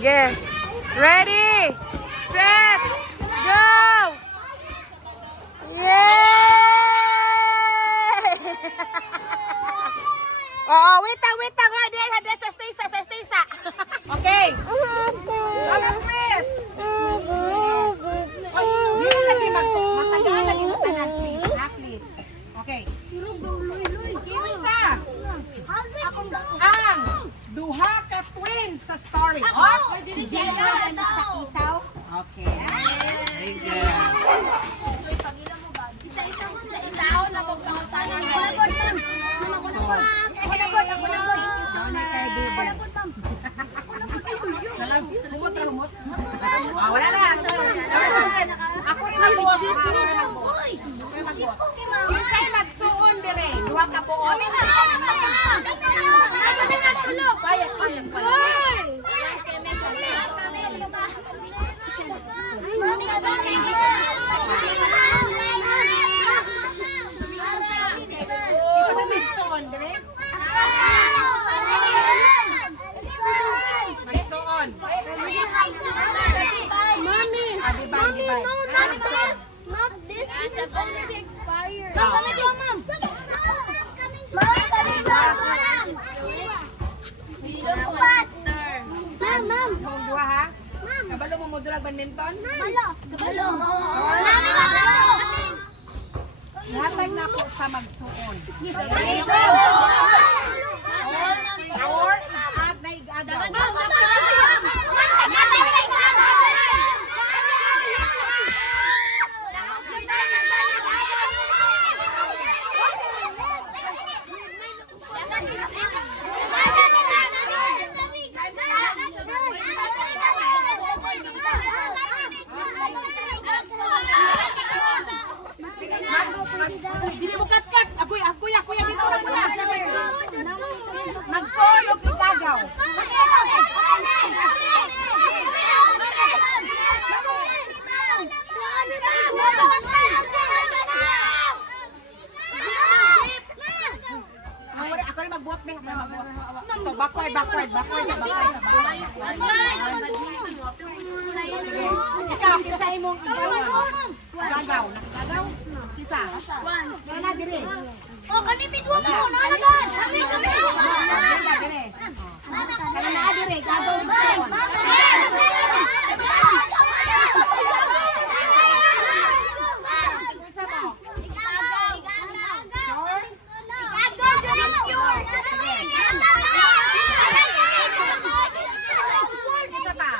Sige. Ready, set, go! Yay! Oo, wait lang. Hadi sa stisa. Okay. Mama, please. Dili lagi matagal lagi mo tanan, please. Please. Okay. Kinsa ang duha ka twins sa story? Okay. Very good. Wala na. Ako rin magbuot. Kinsay magsuon dire? Duha ka buot. Payag. Ito ba magsuon dire? Magsuon. Mommy, Divide. not this. This is already expired. Oh. Come with you, Mom. Mom. Kung duha ha? Kabalo mo modulag badminton? Kabalo. Ihatag na ako sa magsuon. Or at naigagaw. Dili mo kat-kat. Ako'y dito lang muna. Magsuon o igagaw. Ako rin magbuot, Beng. Ito, backward. Sige. Ikaw, kinsain mong igagaw. Nakagagaw? Sisa. Kaya na, dire. Oh, kanipid mo mo. Nalagan. Dire. Kaya na, dire. Gagaw. Isa mo. Sure? Isa pa.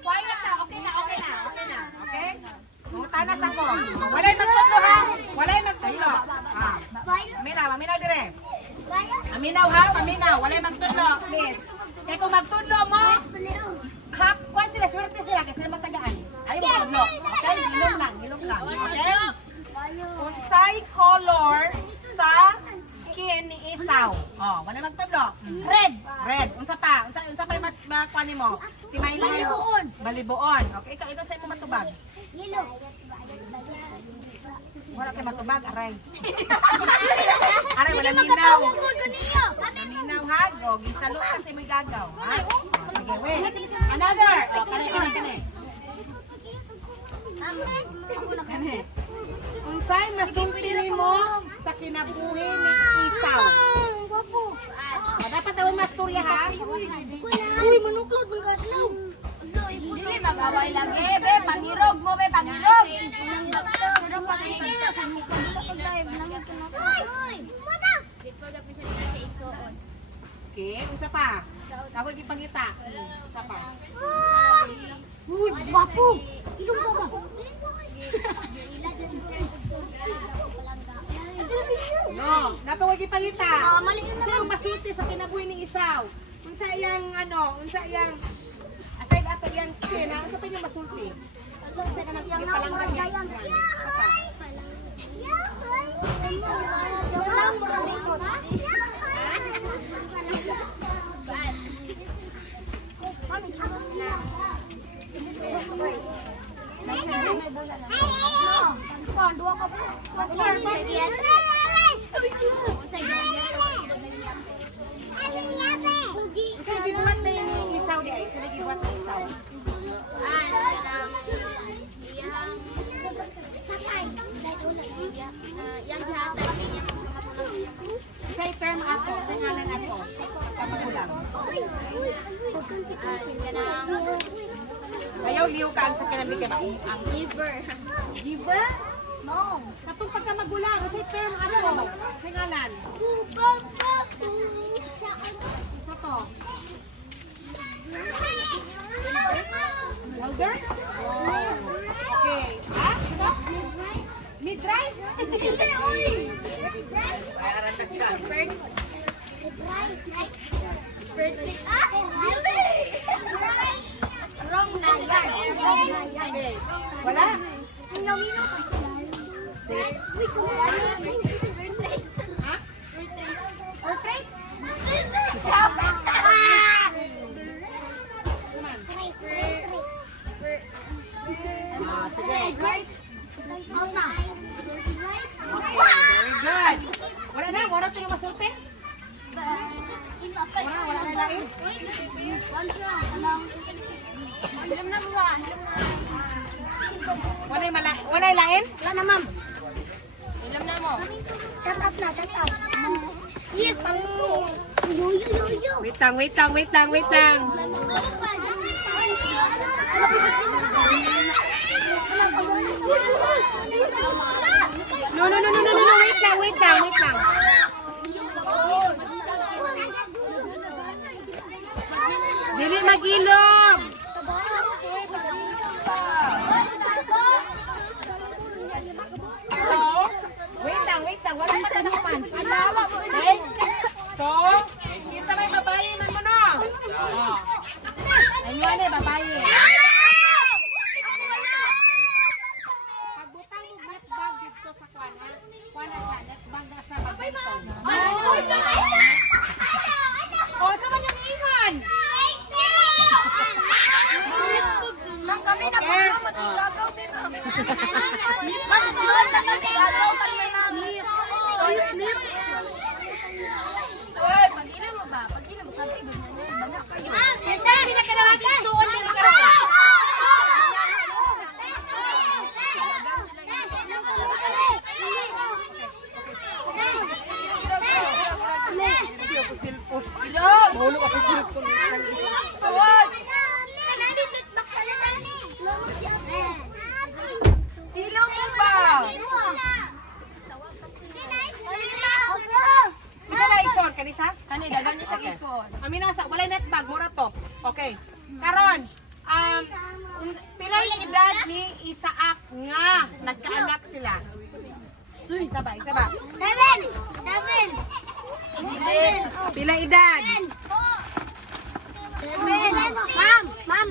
Quiet na. Okay na. Okay? Mutanas ako. Walay magtulo ha. Aminaw dire. Aminaw ha. Walay magtulo. Please. Kaya kung magtulo mo, kwan sila, swerte sila kasi sila matagaan. Ayaw magtulo. Okay? Hilom lang. Okay? Unsay color sa skin ni Isaw. Oh, wala magtulo. Red. Unsa pa yung mas kuan nimo? Timay Balibuon. Balibuon. Okay, ikaw sa imo matubag. Wala kay matubag, aray. Aray, wala minaw. Minaw ha? O, gisalo kasi may gagaw. Ha? Sige, wait. Another. O, kani. Unsay masulti nimo sa kinabuhi ni Isaw? O, dapat daw masturya ha? Uy, manuklod, magkatlaw. Dili mag-away lang be, pangirog mo be, pangirog. Okay, unsa pa? Tawag ipangita. Unsa pa? Uy, bapo. Ilong sa ba? No, napawag ipangita. Mali na Unsa yung masulti sa kinabuhi ni Isaw? Unsa iyang aside ato yang skin, unsa pa yung masulti? Unsa ka nang palanggan yan? Dua ka po. sperm ato, sa ngalan ato. Pagkamagulang. Ayaw liw ka ang sa kinamig ba? Ang Giver. giver? No. Katong pagkamagulang, sa sperm ato, sa ngalan. Sa to. Elder? Okay. Ha? Ano? Midrife? Bayaran ka siya. Wrong na yan. Wala? Mino. Ha? Portrait? Ah, sige. Okay, very good. Wala na? Wala tayo masulti? Wala na lain? Wala yung lain? Wala na, ma'am. Ilam na mo. Shut up na, shut up. Yes, pang yo. Wait lang. No, wait lang. Dili mag-ilog. So, wait lang. Wala pa tanungan. Okay? So, kinsa may babae man mo no? Oh. Ayun na, babae. Pagbutang mo net bag dito sa kwana. Kwana ka, net bag na sa badminton. Oh, sa man yung ingon? Nang kami na Okay. po, matugagaw din na. Uy, pag-ilan mo ba? Pag-ilan mo, sabi ko na yan. Bala kayo. Kinsa, hindi na kailangan suon din ka. Ilog! Mahulog ako silpon. Tawag! Ilaw mo ba? Isa na ison, kanisa? Kanina, ganyan siya ison. Aminasa, walay net bag, mura to. Okay. Karon, pilay edad ni Isaac nga nagkaanak sila. Isa ba? Seven. Pila edad? Ma'am.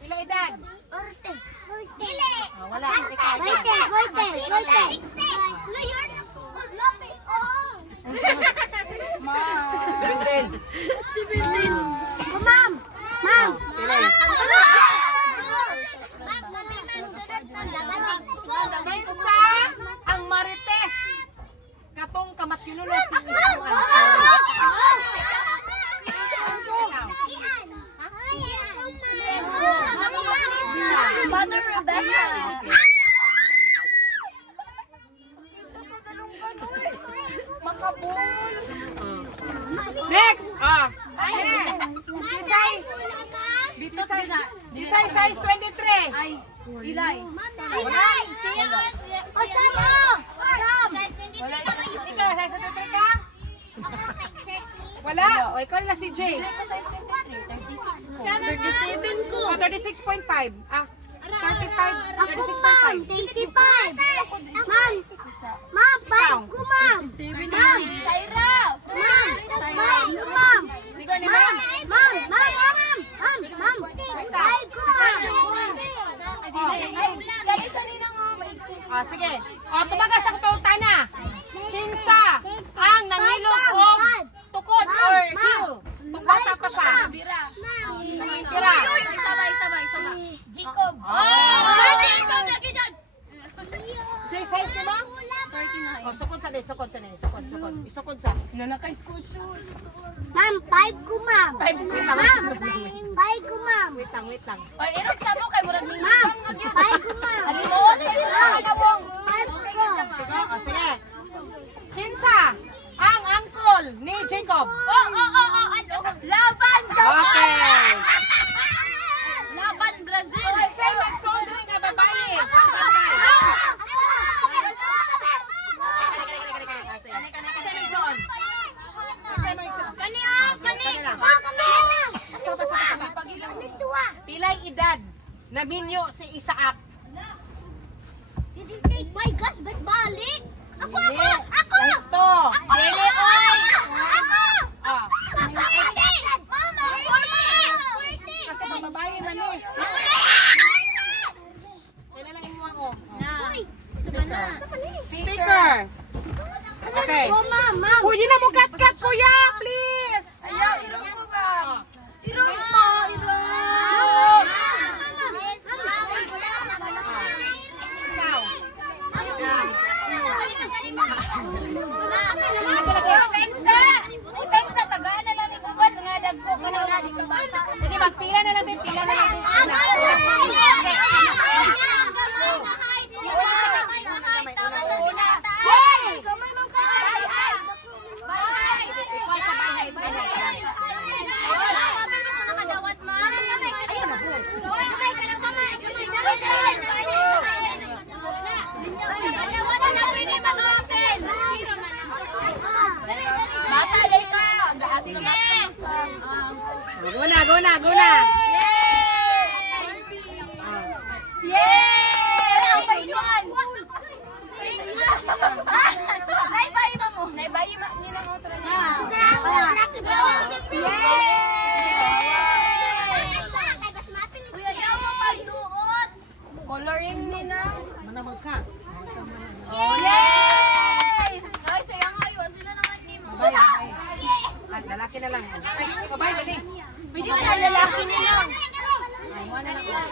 Pila edad? Oh, wala. Kinsa ang marites? Katong kamatyunulo si Mother Rebecca. Next! Isay size 23. Ay, Ilay. Ikaw, size 23 ka? Wala. O, ikaw na si Jay. Size 23, 36 ko. 37 ko. 36.5. 36.5. Ma'am, five ko, ma'am. Saira! Ma'am. Sige ni ma'am. Five ko, ma'am. Gaya siya rin ang Sige. Tumagas ang pautana. Kinsa ang nangilog og tukod or hill. Tugbata pa siya. bira. Bira. Isa. Jacob. Jay, size ni mo? 39. Sukod sa sa ni, sukod sa ni, sukod. Isukod sa. Nanaka-school shoes. Ma'am, 5 ko, ma'am. Five ko, ma'am. Ma'am, 5 ko, ma'am. Wait lang. Oy, irog sa mo kay murag ning Ma'am, 5 ko, ma'am. Alimuot kay murag kabong. 5 ko. Sige, o sige. Kinsa ang uncle ni Jacob? Ano? Laban Japan. Okay. Laban Brazil. Say magsundo nga babae. Pilay edad na minyo si Isaac. My gosh, ba't balik? Ako! Ito. Dili, oy! Ako! Ah, 40! Mama, 40! kasi bababae man eh. Kailan lang imo ako? Uy! Speaker. Okay. Oh, ma'am, ma'am. Pwede na mo cut kuya, please. Ayaw, irog mo ba? Ah. Irog mo, irog. Ikaw. Utensa! Utensa, tagaan na lang ni Buban. Nga dagko ka na lang ni bata. Sige, magpila na lang din. Pila na lang din. Bata, day ka. Gaas na Guna. Yay! Ang bayuan! Naibayi ba mo? Naibayi ba nila mo ito Coloring nina. Manamang ka. Yay! Guys, sayang kayo. Sila naman ni mo. Babay. Lalaki na lang. Ay, babay ba ni? Pwede ba na lalaki nila? Ay, mo na lang.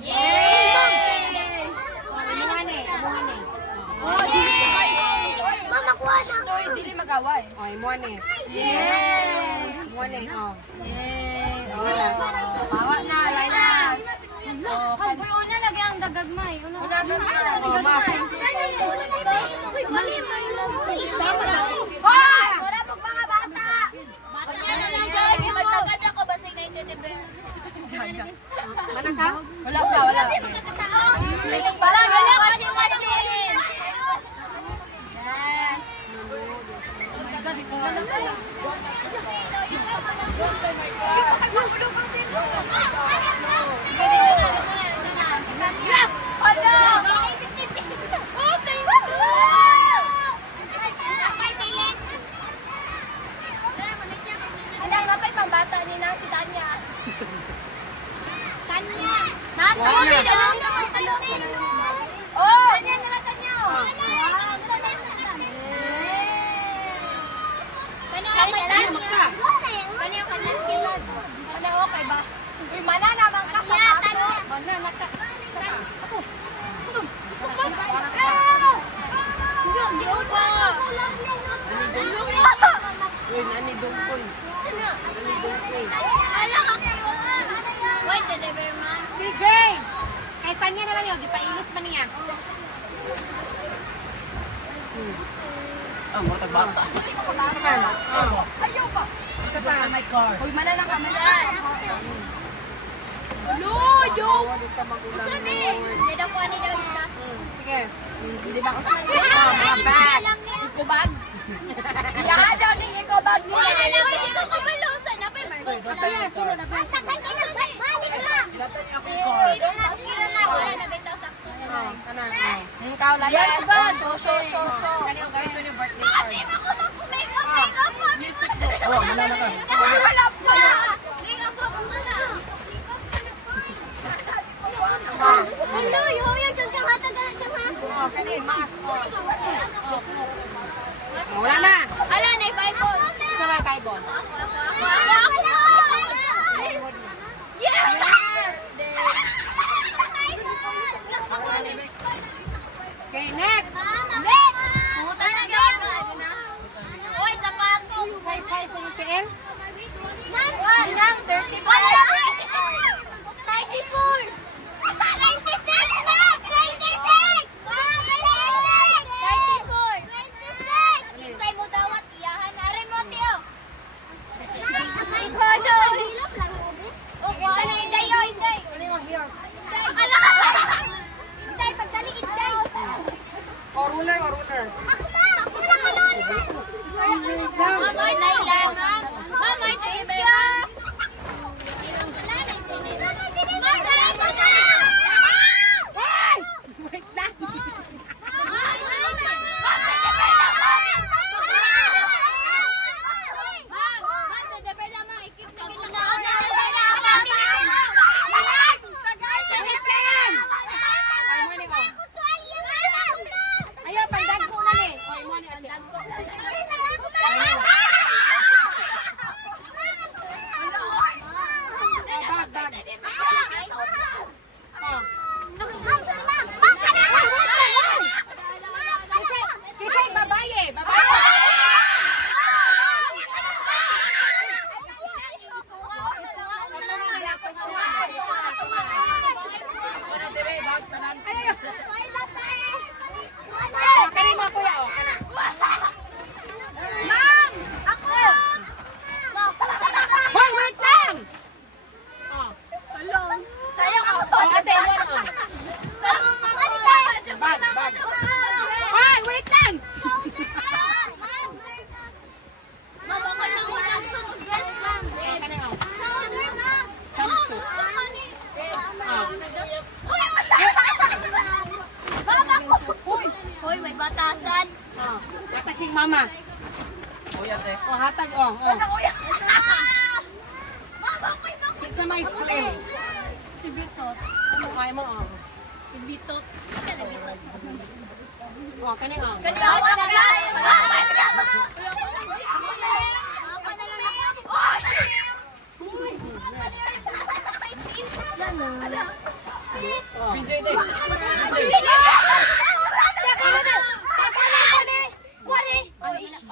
Yay! Amuhan eh. Oh, dili sa kayo. Mama, kuha na. Stoy, dili mag-away. Oh, imuhan eh. Yay! Imuhan eh. Oh. Yay! Wala. Bawa na, Lilas. Oh, kabuo na lagi ang dagagmay. Una Oh, mas. Mali, mali. Hoy! Wala pong mga bata! Kanya na lang guys, magtagad ako basig na intendibel. Mana ka? Wala pa, wala. Parang wala washing machine. Yes. Oh my God, ikaw na pala. Anak, napay pang bata ni na si Tanya. Tanya! Nasa Wala. Oh! Tanya, nila Tanya! Ano okay ba? Uy, mana naman ka sa pato. Mana naka. Uy, nani dungkol. Wait, deliver man. Si Jay! Kay Tanya na lang yun. Di pa inis man niya. Ang mga tagbata. Ayaw pa. Isa pa. Uy, mana lang kami yan. No, yo! Saan eh? Hindi daw ko ani daw nila. Sige. Hindi ba ako sa Mga bag. Ikubag. Iya daw ni ikubag mo. Hindi ko kabalo. Sana pa Kaya, sino na ba? Balik na. Pero na, wala na bitaw sa Kana. Ikaw lang yan. Show. Kaniyong guys, yung birthday party. Ako mag-makeup, makeup po. Oh, wala na ka. Wala pa. Makeup po, punta na. Hello, yung tsaka. Oh, kanin, mas. Wala na. Ala, na Bible. Sa may Bible. Yes! Okay, next. Pumunta na mama. Oh, hatag, oh. It's a my slim. Si Bitot. Ano kaya mo, oh. Si Bitot. Oh, kani, oh. Kaliwa na lang.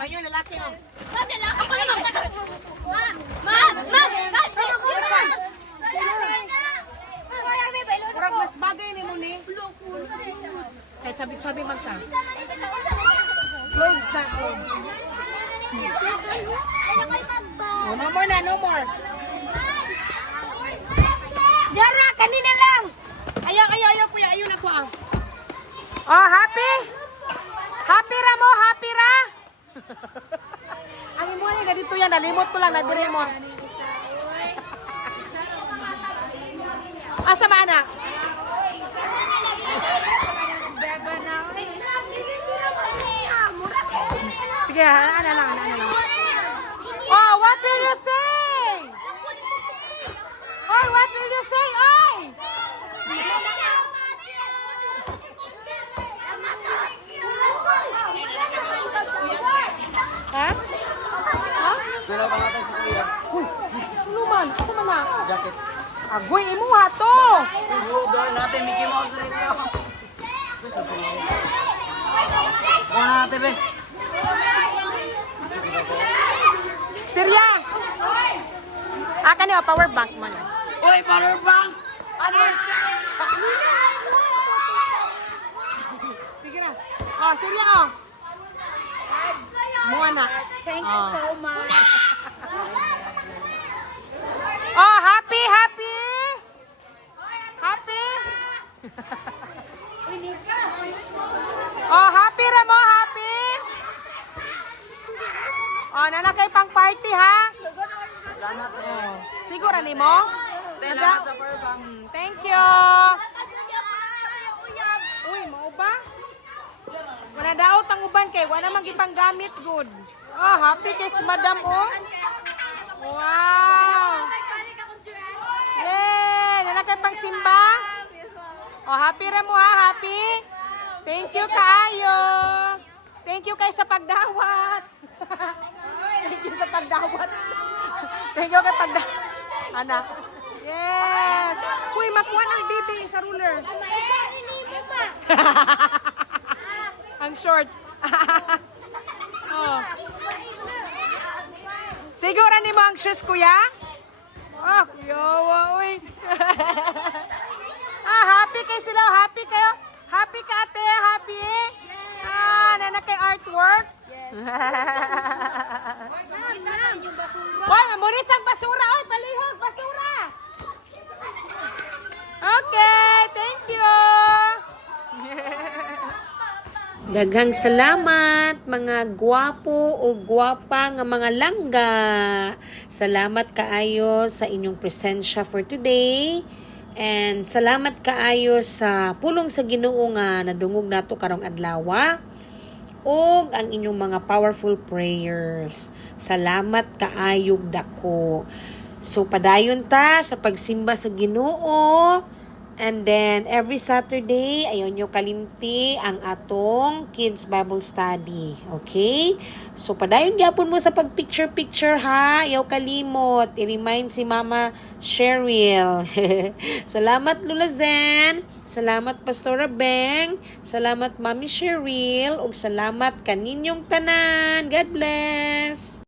Ayun, lalaki, oh. Murag mas bagay ni mo ni. Kaya sabi-sabi man ka. Close na, oh. Oh, no more na, no more. Dara, kanina lang. Ayaw, kuya. Ayaw na ko, ah. Oh, happy? Happy ra mo, happy ra? Ang imo ni ganito yan, nalimot ko lang na dire mo. Asa man anak? Sige, ano lang. Oh, what will you say? Oh, what will you say? Oy! Ha? Ha? Dala pa natin si Kuya. Ano man? Ako man na. Jacket. Agoy, imo ha to. Doon natin, Mickey Mouse rito. Kuha na natin, Ben. Sirya. Kani o, power bank man. Uy, power bank! Ano siya? Sige na. Oh, Sirya oh. Mua na. Thank you so much. Oh, happy? Oh, happy ra mo, happy? Oh, nanakay pang party ha? Salamat, eh. Siguro ni mo? Salamat sa power bank. Thank you. Uy, mau ba? Wala daot ang uban kay wala man gipanggamit good. Oh, happy kay si Madam oh. Wow. Yay, nanakay pang simba. Oh, happy ra mo ha, happy. Thank you kaayo. Thank you kay sa pagdawat. Thank you sa pagdawat. Thank you kay pagdawat. Anak. Yes. Uy, makuha ng bibi sa ruler. Ang short. Oh. Siguro ni mo ang shoes, kuya? Ah, yawa, uy. Happy kayo sila. Happy kayo. Happy ka, ate. Happy. Nanak kay artwork. Hoy, mamunit sang basura. Oy, palihog, basura. Okay, thank you. Daghang salamat mga gwapo o gwapa nga mga langga. Salamat kaayo sa inyong presensya for today. And salamat kaayo sa pulong sa Ginoo nga nadungog nato karong adlaw. Og ang inyong mga powerful prayers. Salamat kaayog dako. So padayon ta sa pagsimba sa Ginoo. And then, every Saturday, ayaw nyo kalimti ang atong Kids Bible Study. Okay? So, padayon gyapon mo sa pag-picture-picture ha. Ayaw kalimot. I-remind si Mama Cheryl. Salamat, Lula Zen. Salamat, Pastora Beng. Salamat, Mami Cheryl. Ug salamat kaninyong tanan. God bless.